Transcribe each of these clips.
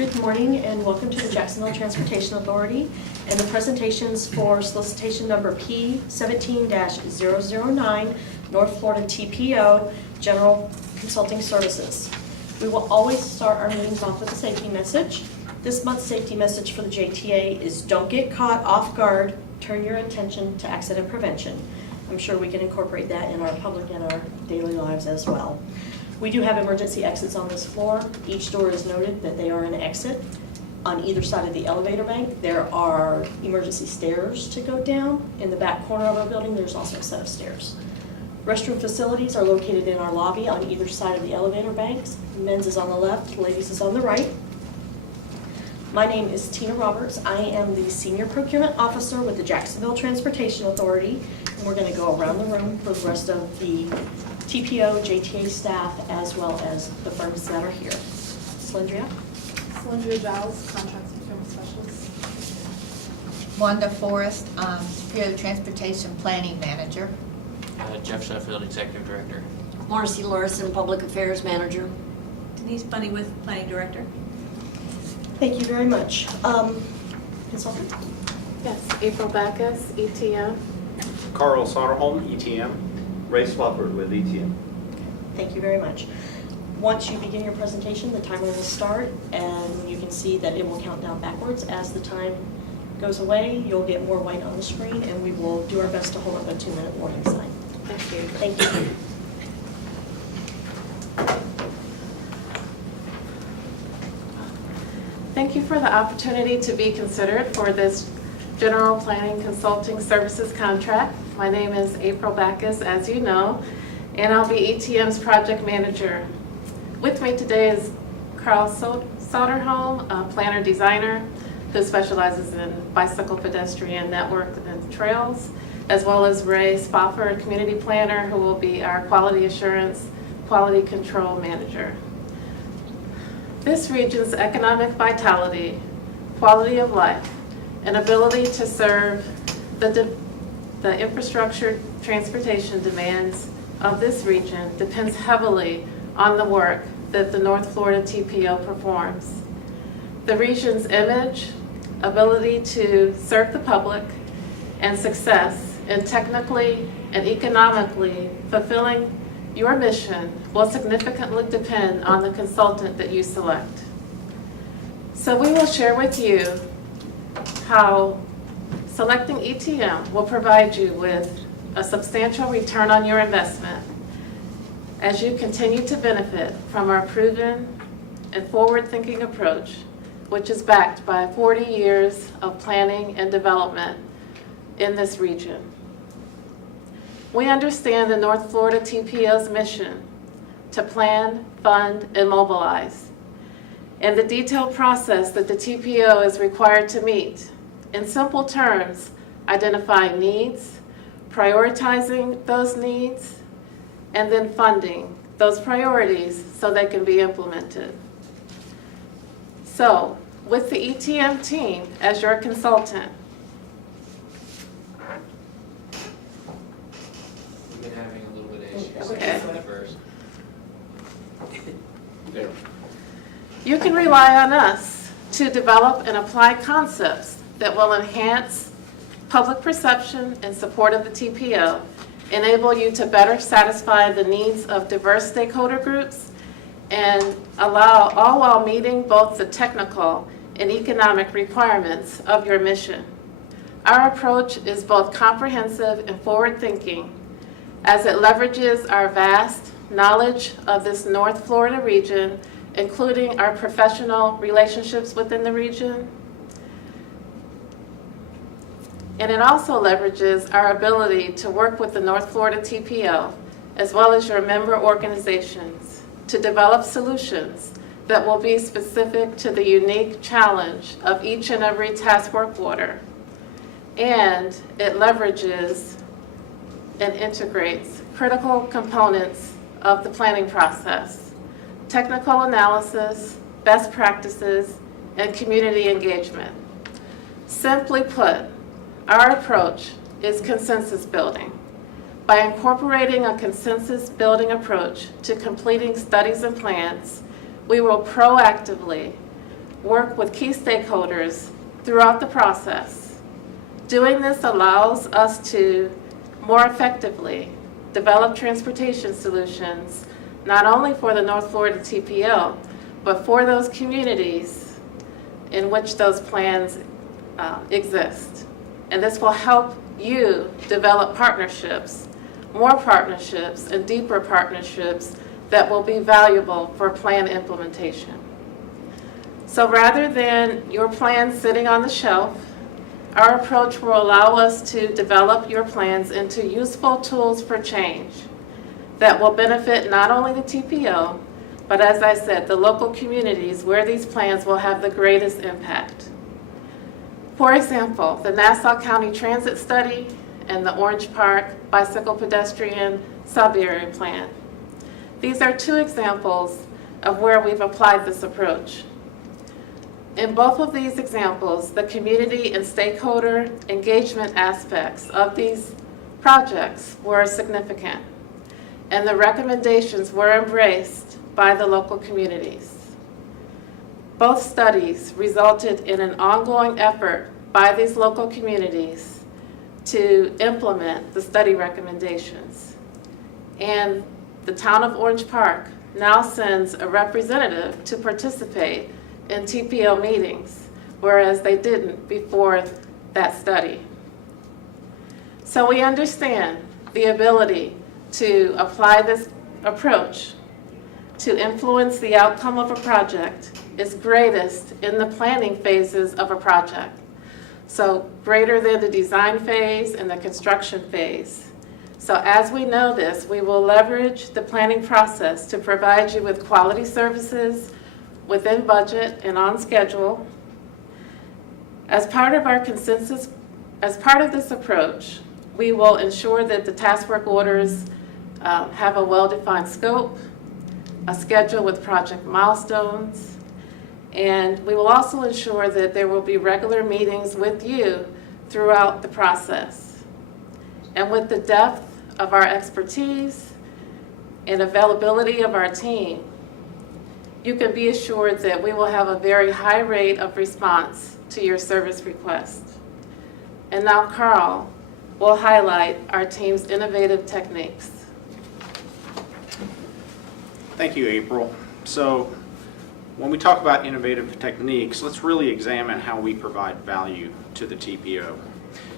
Good morning and welcome to the Jacksonville Transportation Authority and the presentations for solicitation number P-17-009, North Florida TPO, General Consulting Services. We will always start our meetings off with a safety message. This month's safety message for the JTA is don't get caught off guard, turn your attention to accident prevention. I'm sure we can incorporate that in our public and our daily lives as well. We do have emergency exits on this floor. Each door is noted that they are an exit. On either side of the elevator bank, there are emergency stairs to go down. In the back corner of our building, there's also a set of stairs. Restroom facilities are located in our lobby on either side of the elevator banks. Men's is on the left, ladies is on the right. My name is Tina Roberts. I am the Senior Procurement Officer with the Jacksonville Transportation Authority. And we're going to go around the room for the rest of the TPO, JTA staff, as well as the firms that are here. Slendria? Slendria Giles, Contracts Procurement Specialist. Wanda Forrest, Superior Transportation Planning Manager. Jeff Sheffield, Executive Director. Marcy Larson, Public Affairs Manager. Denise Bunnywith, Planning Director. Thank you very much. Consultant? Yes, April Backus, ETM. Carl Sonderholm, ETM. Ray Swafford with ETM. Thank you very much. Once you begin your presentation, the timer will start, and you can see that it will count down backwards. As the time goes away, you'll get more white on the screen, and we will do our best to hold up a 2-minute warning sign. Thank you. Thank you. Thank you for the opportunity to be considered for this General Planning Consulting Services contract. My name is April Backus, as you know, and I'll be ETM's project manager. With me today is Carl Soderholm, a planner designer who specializes in bicycle pedestrian network and trails, as well as Ray Spofford, community planner, who will be our quality assurance, quality control manager. This region's economic vitality, quality of life, and ability to serve the infrastructure transportation demands of this region depends heavily on the work that the North Florida TPO performs. The region's image, ability to serve the public, and success in technically and economically fulfilling your mission will significantly depend on the consultant that you select. So we will share with you how selecting ETM will provide you with a substantial return on your investment as you continue to benefit from our proven and forward-thinking approach, which is backed by 40 years of planning and development in this region. We understand the North Florida TPO's mission to plan, fund, and mobilize, and the detailed process that the TPO is required to meet. In simple terms, identifying needs, prioritizing those needs, and then funding those priorities so they can be implemented. So, with the ETM team as your consultant, We've been having a little bit of issues Okay. with the first. There. you can rely on us to develop and apply concepts that will enhance public perception in support of the TPO, enable you to better satisfy the needs of diverse stakeholder groups, and all while meeting both the technical and economic requirements of your mission. Our approach is both comprehensive and forward-thinking, as it leverages our vast knowledge of this North Florida region, including our professional relationships within the region. And it also leverages our ability to work with the North Florida TPO, as well as your member organizations, to develop solutions that will be specific to the unique challenge of each and every task work order. And it leverages and integrates critical components of the planning process, technical analysis, best practices, and community engagement. Simply put, our approach is consensus building. By incorporating a consensus building approach to completing studies and plans, we will proactively work with key stakeholders throughout the process. Doing this allows us to more effectively develop transportation solutions, not only for the North Florida TPO, but for those communities in which those plans exist. And this will help you develop partnerships, more partnerships, and deeper partnerships that will be valuable for plan implementation. So rather than your plan sitting on the shelf, our approach will allow us to develop your plans into useful tools for change that will benefit not only the TPO, but as I said, the local communities where these plans will have the greatest impact. For example, the Nassau County Transit Study and the Orange Park Bicycle Pedestrian Sub-Area Plan. These are two examples of where we've applied this approach. In both of these examples, the community and stakeholder engagement aspects of these projects were significant, and the recommendations were embraced by the local communities. Both studies resulted in an ongoing effort by these local communities to implement the study recommendations. And the town of Orange Park now sends a representative to participate in TPO meetings, whereas they didn't before that study. So we understand the ability to apply this approach to influence the outcome of a project is greatest in the planning phases of a project. So greater than the design phase and the construction phase. So as we know this, we will leverage the planning process to provide you with quality services within budget and on schedule. As part of this approach, we will ensure that the task work orders have a well-defined scope, a schedule with project milestones, and we will also ensure that there will be regular meetings with you throughout the process. And with the depth of our expertise and availability of our team, you can be assured that we will have a very high rate of response to your service request. And now Carl will highlight our team's innovative techniques. Thank you, April. So when we talk about innovative techniques, let's really examine how we provide value to the TPO.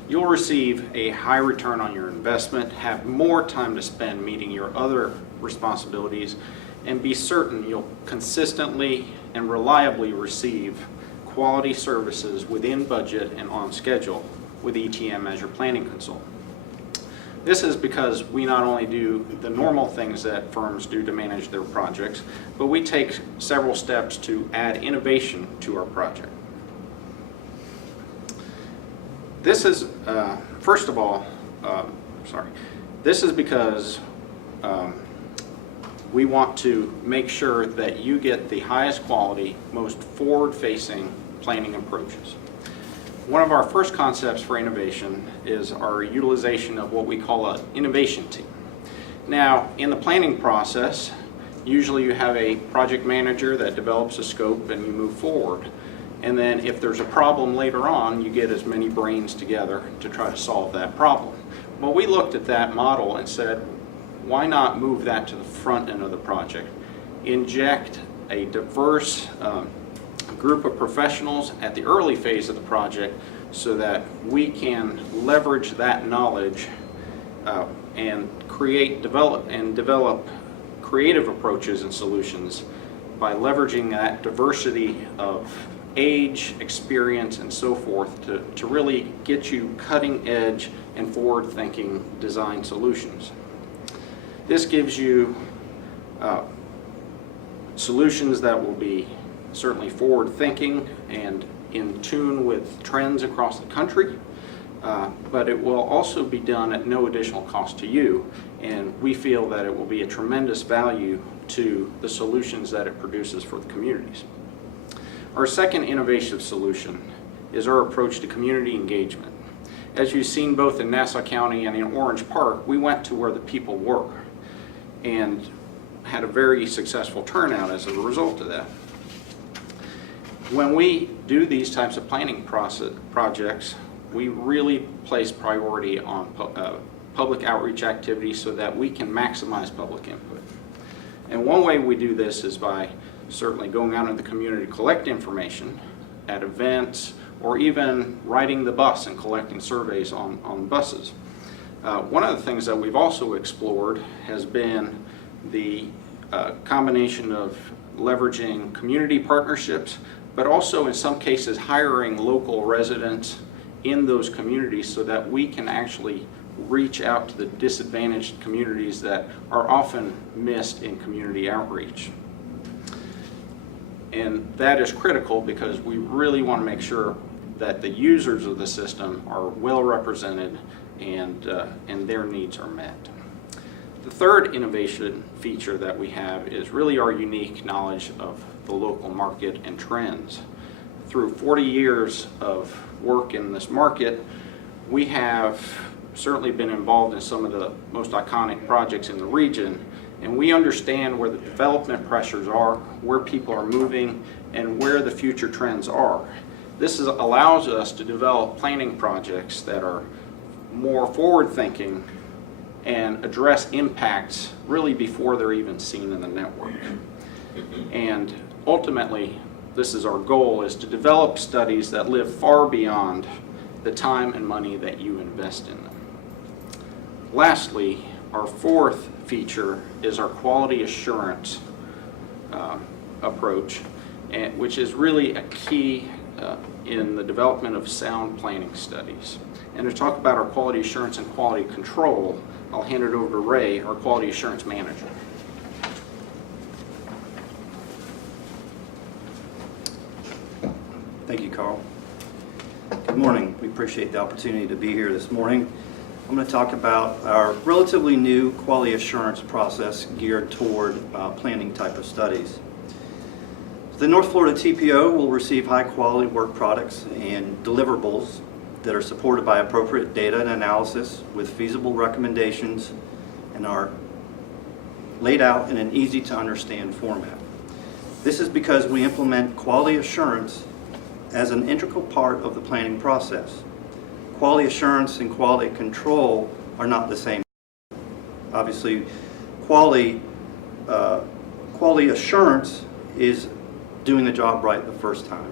You'll receive a high return on your investment, have more time to spend meeting your other responsibilities, and be certain you'll consistently and reliably receive quality services within budget and on schedule with ETM as your planning consultant. This is because we not only do the normal things that firms do to manage their projects, but we take several steps to add innovation to our project. This is, first of all, this is because we want to make sure that you get the highest quality, most forward-facing planning approaches. One of our first concepts for innovation is our utilization of what we call an innovation team. Now, in the planning process, usually you have a project manager that develops a scope and you move forward. And then if there's a problem later on, you get as many brains together to try to solve that problem. Well, we looked at that model and said, why not move that to the front end of the project? Inject a diverse group of professionals at the early phase of the project so that we can leverage that knowledge and develop creative approaches and solutions by leveraging that diversity of age, experience, and so forth to really get you cutting edge and forward-thinking design solutions. This gives you solutions that will be certainly forward-thinking and in tune with trends across the country, but it will also be done at no additional cost to you, and we feel that it will be a tremendous value to the solutions that it produces for the communities. Our second innovative solution is our approach to community engagement. As you've seen both in Nassau County and in Orange Park, we went to where the people were and had a very successful turnout as a result of that. When we do these types of planning projects, we really place priority on public outreach activities so that we can maximize public input. And one way we do this is by certainly going out in the community to collect information at events, or even riding the bus and collecting surveys on buses. One of the things that we've also explored has been the combination of leveraging community partnerships, but also in some cases hiring local residents in those communities so that we can actually reach out to the disadvantaged communities that are often missed in community outreach. And that is critical because we really want to make sure that the users of the system are well represented and their needs are met. The third innovation feature that we have is really our unique knowledge of the local market and trends. Through 40 years of work in this market, we have certainly been involved in some of the most iconic projects in the region, and we understand where the development pressures are, where people are moving, and where the future trends are. This allows us to develop planning projects that are more forward-thinking and address impacts really before they're even seen in the network. And ultimately, this is our goal, is to develop studies that live far beyond the time and money that you invest in them. Lastly, our fourth feature is our quality assurance approach, which is really a key in the development of sound planning studies. And to talk about our quality assurance and quality control, I'll hand it over to Ray, our quality assurance manager. Thank you, Carl. Good morning. We appreciate the opportunity to be here this morning. I'm going to talk about our relatively new quality assurance process geared toward planning type of studies. The North Florida TPO will receive high quality work products and deliverables that are supported by appropriate data and analysis with feasible recommendations and are laid out in an easy to understand format. This is because we implement quality assurance as an integral part of the planning process. Quality assurance and quality control are not the same. Obviously, quality assurance is doing the job right the first time.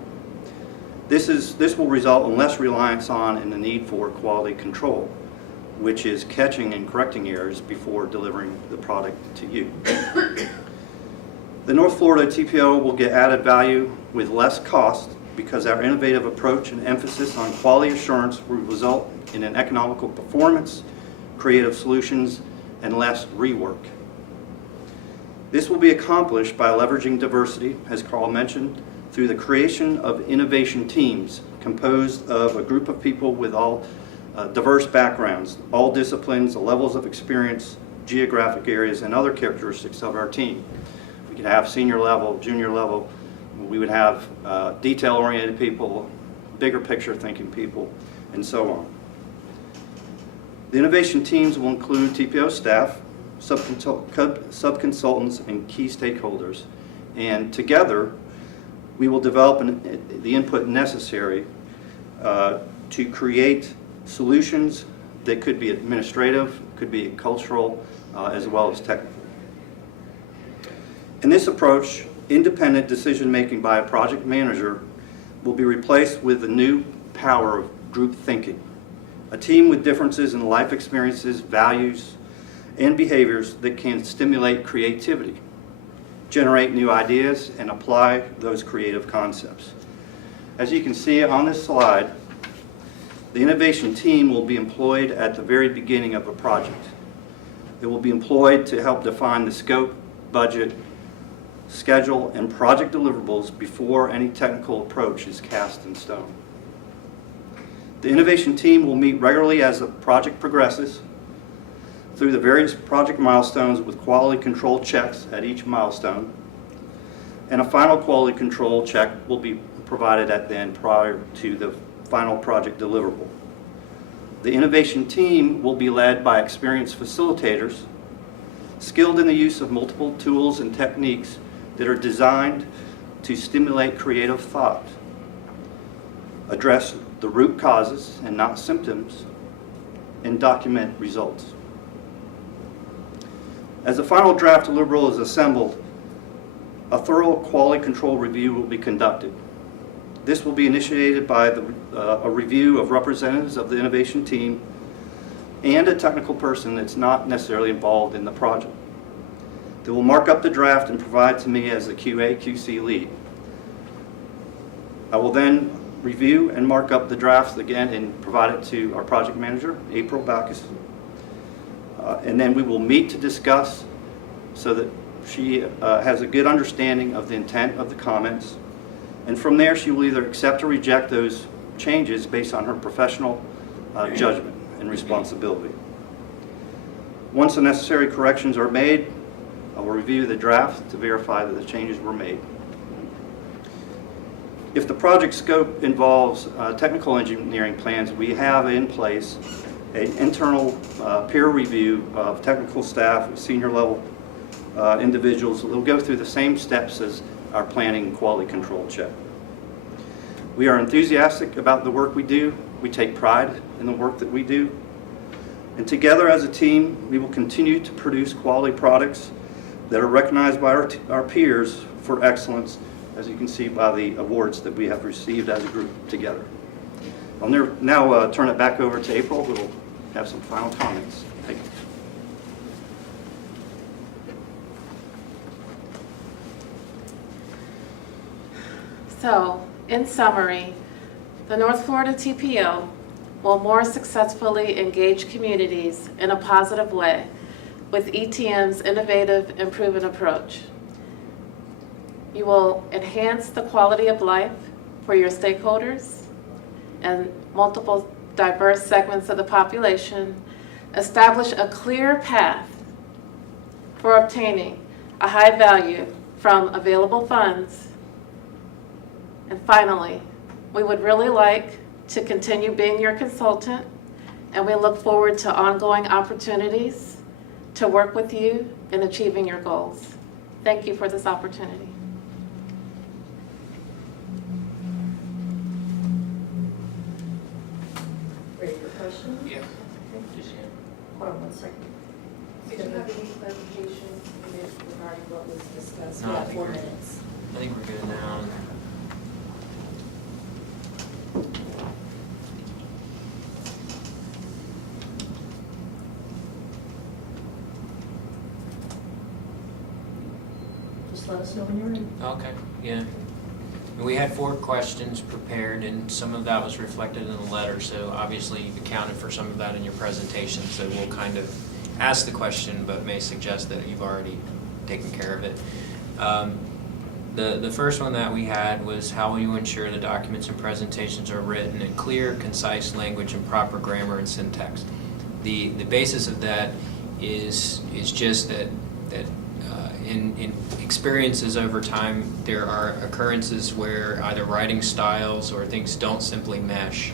This will result in less reliance on and the need for quality control, which is catching and correcting errors before delivering the product to you. The North Florida TPO will get added value with less cost because our innovative approach and emphasis on quality assurance will result in an economical performance, creative solutions, and less rework. This will be accomplished by leveraging diversity, as Carl mentioned, through the creation of innovation teams composed of a group of people with all diverse backgrounds, all disciplines, levels of experience, geographic areas, and other characteristics of our team. We could have senior level, junior level. We would have detail-oriented people, bigger picture thinking people, and so on. The innovation teams will include TPO staff, sub-consultants, and key stakeholders. And together, we will develop the input necessary to create solutions that could be administrative, could be cultural, as well as technical. In this approach, independent decision-making by a project manager will be replaced with the new power of group thinking. A team with differences in life experiences, values, and behaviors that can stimulate creativity, generate new ideas, and apply those creative concepts. As you can see on this slide, the innovation team will be employed at the very beginning of a project. It will be employed to help define the scope, budget, schedule, and project deliverables before any technical approach is cast in stone. The innovation team will meet regularly as the project progresses through the various project milestones with quality control checks at each milestone, and a final quality control check will be provided at the end prior to the final project deliverable. The innovation team will be led by experienced facilitators skilled in the use of multiple tools and techniques that are designed to stimulate creative thought, address the root causes and not symptoms, and document results. As the final draft deliverable is assembled, a thorough quality control review will be conducted. This will be initiated by a review of representatives of the innovation team and a technical person that's not necessarily involved in the project. They will mark up the draft and provide to me as the QA/QC lead. I will then review and mark up the drafts again and provide it to our project manager, April Backus. And then we will meet to discuss so that she has a good understanding of the intent of the comments. And from there, she will either accept or reject those changes based on her professional judgment and responsibility. Once the necessary corrections are made, I will review the draft to verify that the changes were made. If the project scope involves technical engineering plans, we have in place an internal peer review of technical staff, senior level individuals. They'll go through the same steps as our planning and quality control check. We are enthusiastic about the work we do. We take pride in the work that we do. And together as a team, we will continue to produce quality products that are recognized by our peers for excellence, as you can see by the awards that we have received as a group together. I'll now turn it back over to April, who will have some final comments. Thank you. So, in summary, the North Florida TPO will more successfully engage communities in a positive way with ETM's innovative and proven approach. You will enhance the quality of life for your stakeholders and multiple diverse segments of the population, establish a clear path for obtaining a high value from available funds. And finally, we would really like to continue being your consultant, and we look forward to ongoing opportunities to work with you in achieving your goals. Thank you for this opportunity. Ready for questions? Yeah. Just, yeah. Hold on one second. Did you have any clarifications regarding what was discussed? No, We I have think 4 we're- minutes. I think we're good now. Just let us know when you're ready. Okay, yeah. We had 4 questions prepared, and some of that was reflected in the letter, so obviously you've accounted for some of that in your presentation, so we'll kind of ask the question, but may suggest that you've already taken care of it. The first one that we had was how will you ensure the documents and presentations are written in clear, concise language and proper grammar and syntax? The basis of that is just that in experiences over time, there are occurrences where either writing styles or things don't simply mesh.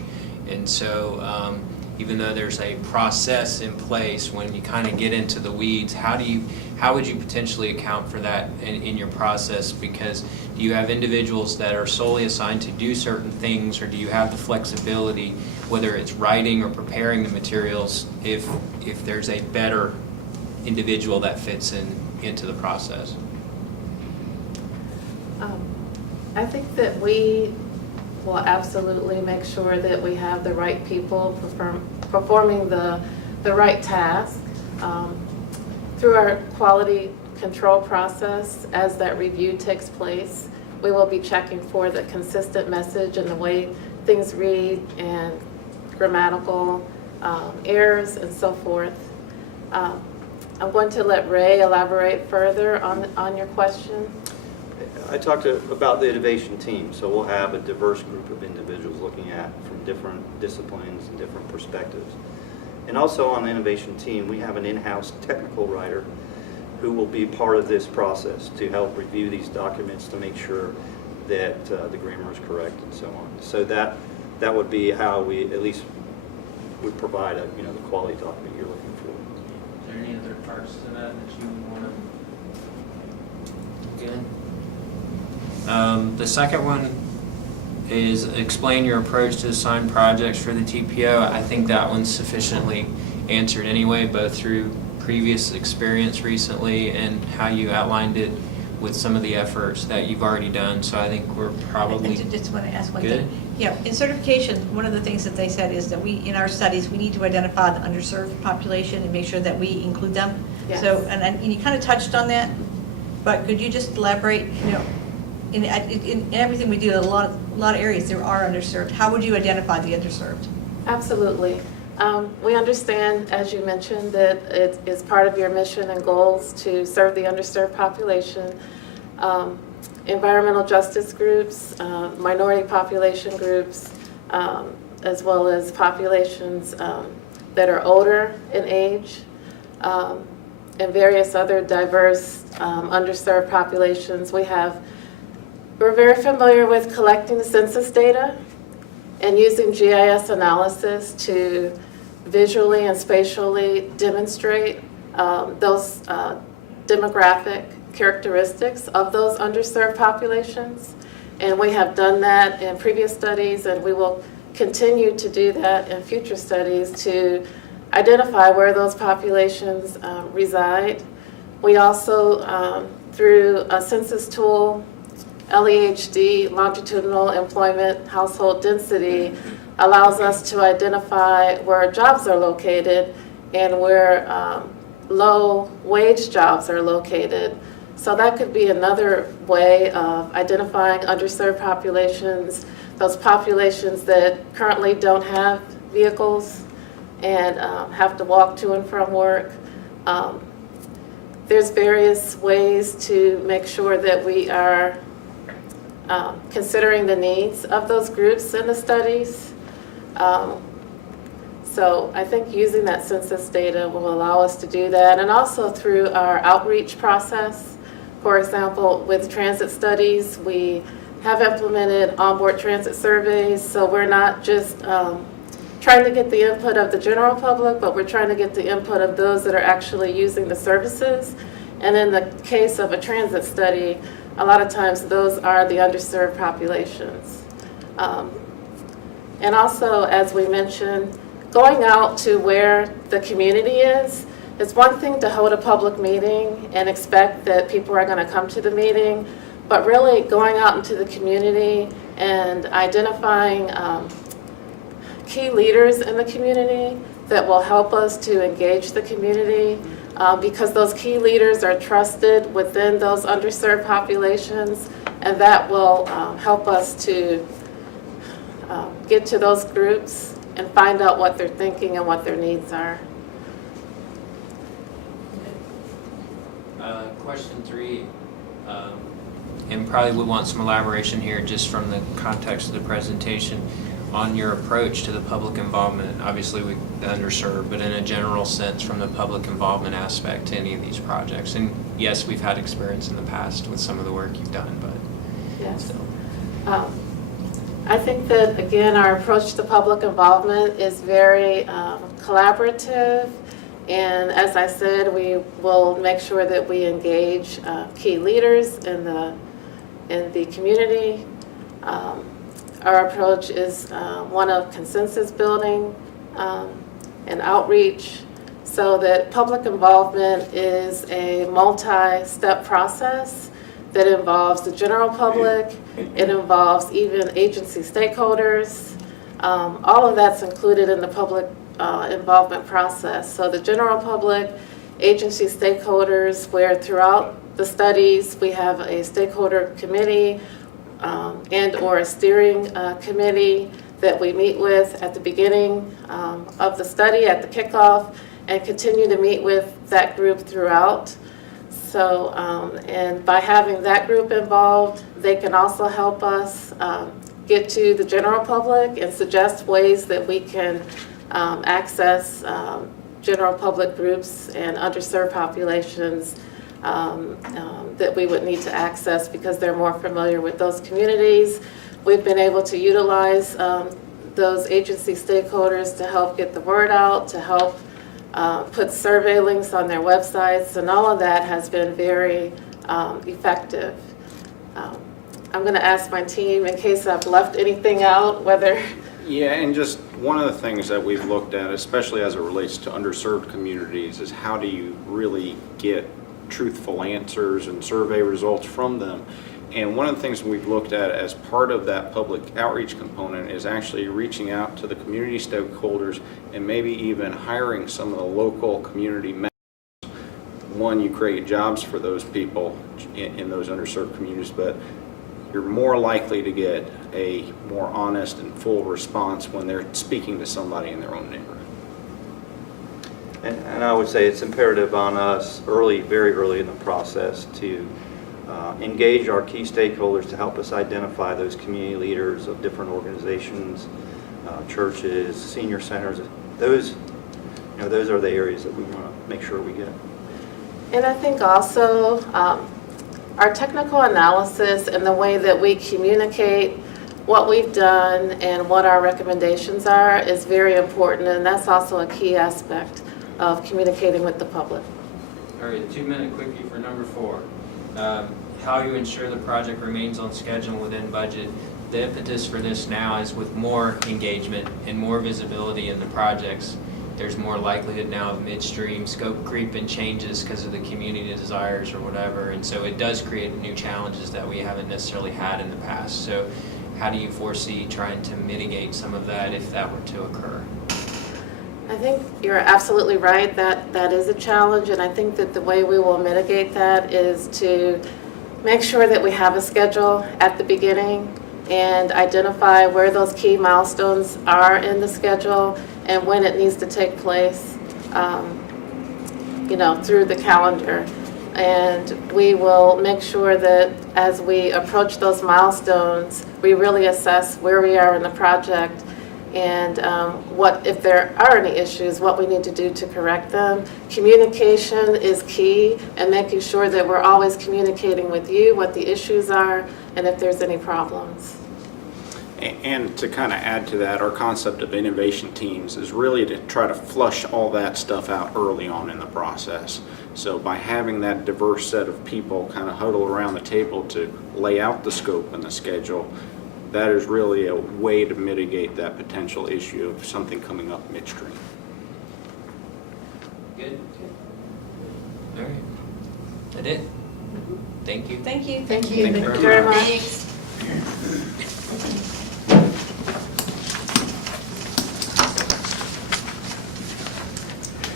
And so even though there's a process in place, when you kind of get into the weeds, how would you potentially account for that in your process? Because do you have individuals that are solely assigned to do certain things, or do you have the flexibility, whether it's writing or preparing the materials, if there's a better individual that fits into the process? I think that we will absolutely make sure that we have the right people performing the right task. Through our quality control process, as that review takes place, we will be checking for the consistent message and the way things read and grammatical errors and so forth. I'm going to let Ray elaborate further on your question. I talked about the innovation team, so we'll have a diverse group of individuals looking at from different disciplines and different perspectives. And also on the innovation team, we have an in-house technical writer who will be part of this process to help review these documents to make sure that the grammar is correct and so on. So that would be how we at least would provide the quality document you're looking for. Is there any other parts to that you want to? Good. The second one is explain your approach to assigned projects for the TPO. I think that one's sufficiently answered anyway, both through previous experience recently and how you outlined it with some of the efforts that you've already done. So I think we're probably I just want to ask one good. thing. Yeah, in certification, one of the things that they said is that we, in our studies, we need to identify the underserved population and make sure that we include them. Yes. So, and you kind of touched on that, but could you just elaborate, in everything we do, a lot of areas there are underserved. How would you identify the underserved? Absolutely. We understand, as you mentioned, that it is part of your mission and goals to serve the underserved population. Environmental justice groups, minority population groups, as well as populations that are older in age, and various other diverse underserved populations. We're very familiar with collecting the census data and using GIS analysis to visually and spatially demonstrate those demographic characteristics of those underserved populations. And we have done that in previous studies, and we will continue to do that in future studies to identify where those populations reside. We also, through a census tool, LEHD, longitudinal employment household density, allows us to identify where jobs are located and where low wage jobs are located. So that could be another way of identifying underserved populations, those populations that currently don't have vehicles and have to walk to and from work. There's various ways to make sure that we are considering the needs of those groups in the studies. So I think using that census data will allow us to do that, and also through our outreach process. For example, with transit studies, we have implemented onboard transit surveys, so we're not just trying to get the input of the general public, but we're trying to get the input of those that are actually using the services. And in the case of a transit study, a lot of times those are the underserved populations. And also, as we mentioned, going out to where the community is. It's one thing to hold a public meeting and expect that people are going to come to the meeting, but really going out into the community and identifying key leaders in the community that will help us to engage the community, because those key leaders are trusted within those underserved populations, and that will help us to get to those groups and find out what they're thinking and what their needs are. Question 3, and probably would want some elaboration here just from the context of the presentation on your approach to the public involvement, obviously with the underserved, but in a general sense from the public involvement aspect to any of these projects. And yes, we've had experience in the past with some of the work you've done, but Yes. still. I think that, again, our approach to public involvement is very collaborative. And as I said, we will make sure that we engage key leaders in the community. Our approach is one of consensus building and outreach, so that public involvement is a multi-step process that involves the general public. It involves even agency stakeholders. All of that's included in the public involvement process. So the general public, agency stakeholders, where throughout the studies we have a stakeholder committee and or a steering committee that we meet with at the beginning of the study, at the kickoff, and continue to meet with that group throughout. So, and by having that group involved, they can also help us get to the general public and suggest ways that we can access general public groups and underserved populations that we would need to access because they're more familiar with those communities. We've been able to utilize those agency stakeholders to help get the word out, to help put survey links on their websites, and all of that has been very effective. I'm going to ask my team in case I've left anything out, whether, Yeah, and just one of the things that we've looked at, especially as it relates to underserved communities, is how do you really get truthful answers and survey results from them. And one of the things we've looked at as part of that public outreach component is actually reaching out to the community stakeholders and maybe even hiring some of the local community members. One, you create jobs for those people in those underserved communities, but you're more likely to get a more honest and full response when they're speaking to somebody in their own neighborhood. And I would say it's imperative on us early, very early in the process to engage our key stakeholders to help us identify those community leaders of different organizations, churches, senior centers. Those are the areas that we want to make sure we get. and I think also our technical analysis and the way that we communicate what we've done and what our recommendations are is very important, and that's also a key aspect of communicating with the public. All right, 2-minute quickie for number 4. How you ensure the project remains on schedule and within budget. The impetus for this now is with more engagement and more visibility in the projects. There's more likelihood now of midstream scope creep and changes because of the community desires or whatever, and so it does create new challenges that we haven't necessarily had in the past. So how do you foresee trying to mitigate some of that if that were to occur? I think you're absolutely right, that is a challenge, and I think that the way we will mitigate that is to make sure that we have a schedule at the beginning and identify where those key milestones are in the schedule and when it needs to take place, through the calendar. And we will make sure that as we approach those milestones, we really assess where we are in the project and what, if there are any issues, what we need to do to correct them. Communication is key, and making sure that we're always communicating with you what the issues are and if there's any problems. And to kind of add to that, our concept of innovation teams is really to try to flush all that stuff out early on in the process. So by having that diverse set of people kind of huddle around the table to lay out the scope and the schedule, that is really a way to mitigate that potential issue of something coming up midstream. Good? All right. That it? Thank you. Thank you. Thank you. Thank you very very much. much. Thanks.